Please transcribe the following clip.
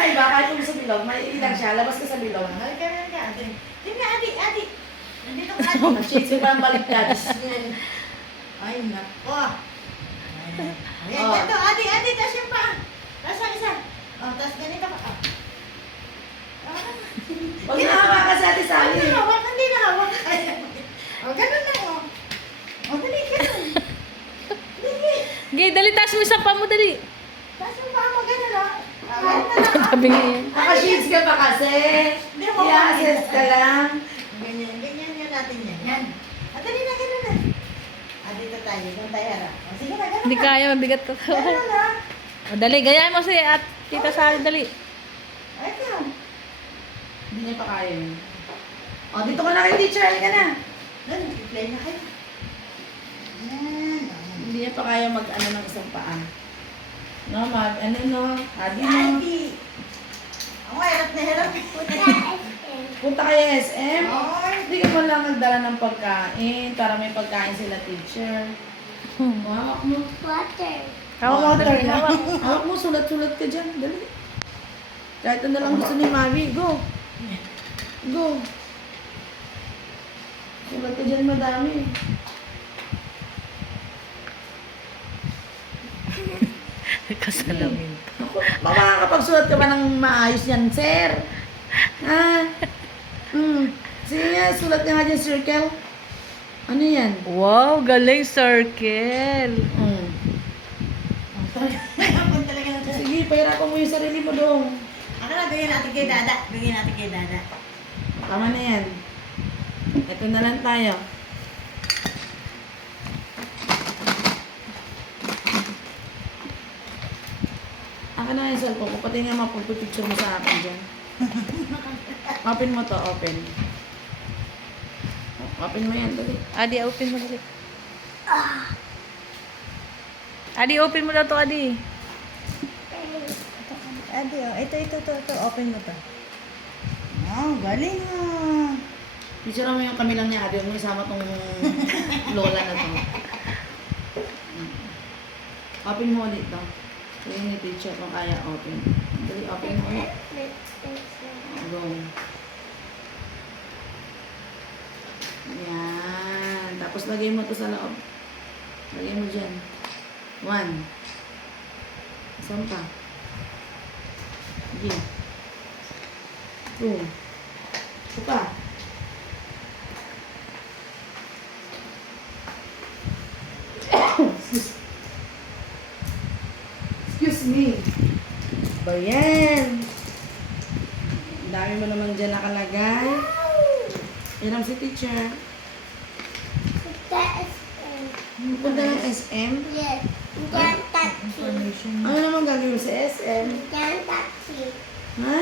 sa iba, kahit kung sa bilog, may ilang siya, labas ka sa bilog. Halika na ka. Hindi na, adi. Nandito ka, adi. Mag-shades ka pa ang baliktad. Ay, nako. Ayan, Oh. ganito. Adi, tas yung paa. Tas ang isa. Oh, tas ganito ka. Huwag na hawa ka sa ate Sally. Hindi na hawak, hindi na hawak. Oh, ganun lang, oh. Oh, dali, ganun. Dali. Gay, dali, taas mo isang pa mo, dali. Tas yung paa mo, ganun, oh. Ganun na lang, oh. Sabi niya yan. Naka-shades ka pa kasi. Hindi mo I-assess ka lang. Ganyan yun natin yan. Yan. Dali na, ganun na. Dito tayo, doon tayo harap. O, sige na, ganun Hindi na. kaya, mabigat ka. Ganun na. O, dali, gayahin mo si at Tita Sally, dali. Ay, ka. Hindi niya pa kaya yun. O, dito ka na kay teacher. Halika na. Doon, play na kayo. Yan. Hindi niya pa kaya mag-ano ng isang paa. No, ano no. Adi no. Adi. Ako, hirap na hirap. Punta kayo SM. Ay. Hindi ka man lang nagdala ng pagkain para may pagkain sila teacher. Hawak mo. Hawak mo, dali. Hawak. Hawak mo, sulat-sulat ka dyan. Dali. Kahit ano lang gusto ni Mami. Go. Go. Sulat ka dyan madami. Kasalamin. Makakapagsulat ka ba ng maayos yan, sir? Ha? Sige nga, sulat ka nga dyan, circle. Ano yan? Wow, galing circle. Hapon talaga na ito. Sige, pahirapan mo yung sarili mo dong. Ako na, bigyan natin kay Dada. Bigyan natin kay Dada. Tama na yan. Ito na lang tayo. Akin na yung cellphone ko. Pati nga mapagpipicture mo sa akin dyan. Open mo to, open. Open mo yan, dali. Adi, open mo dali. Adi, open mo daw to, Adi. Adi, oh. Ito. Open mo to. Oh, galing ah. Picture mo yung kami lang ni Ate. Huwag mo isama tong lola na to. Open mo ulit to. So yung ni teacher kung kaya open. Dali, open mo ulit. Go. Yan. Tapos lagay mo to sa loob. Lagay mo dyan. 1. Saan pa? Sige. 2. Ito pa. Excuse me. Ba yan? Ang dami mo naman dyan nakalagay. Yan ang si teacher. Punta ng SM? Yes. Yan taxi. Information. Ano naman gagawin mo sa SM? Yan taxi. Ha?